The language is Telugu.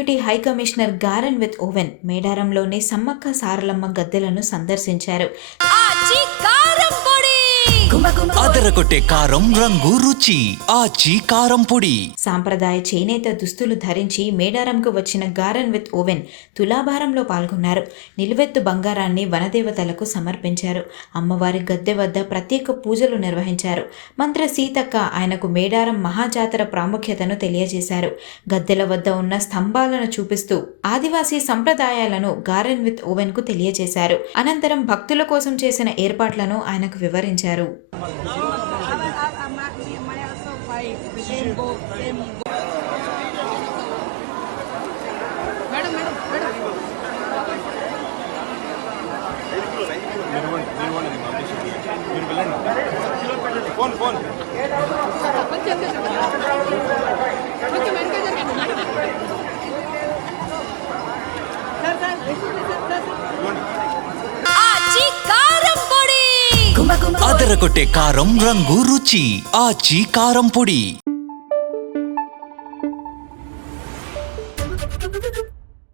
డిప్యూటీ హై కమిషనర్ గారెన్ విత్ ఓవెన్ మేడారంలోని సమ్మక్క సారలమ్మ గద్దెలను సందర్శించారు. అదరగొట్టే కారం రంగు రుచి ఆచి కారం పొడి. సాంప్రదాయ చేనేత దుస్తులు ధరించి మేడారంకు వచ్చిన గారెన్ విత్ ఓవెన్ తులాభారంలో పాల్గొన్నారు. నిలువెత్తు బంగారాన్ని వనదేవతలకు సమర్పించారు. అమ్మవారి గద్దె వద్ద ప్రత్యేక పూజలు నిర్వహించారు. మంత్రి సీతక్క ఆయనకు మేడారం మహాజాతర ప్రాముఖ్యతను తెలియజేశారు. గద్దెల వద్ద ఉన్న స్తంభాలను చూపిస్తూ ఆదివాసీ సంప్రదాయాలను గారెన్ విత్ ఓవెన్ కు తెలియజేశారు. అనంతరం భక్తుల కోసం చేసిన ఏర్పాట్లను ఆయనకు వివరించారు. అదరగొట్టే కారం రంగు రుచి ఆచి కారం పొడి.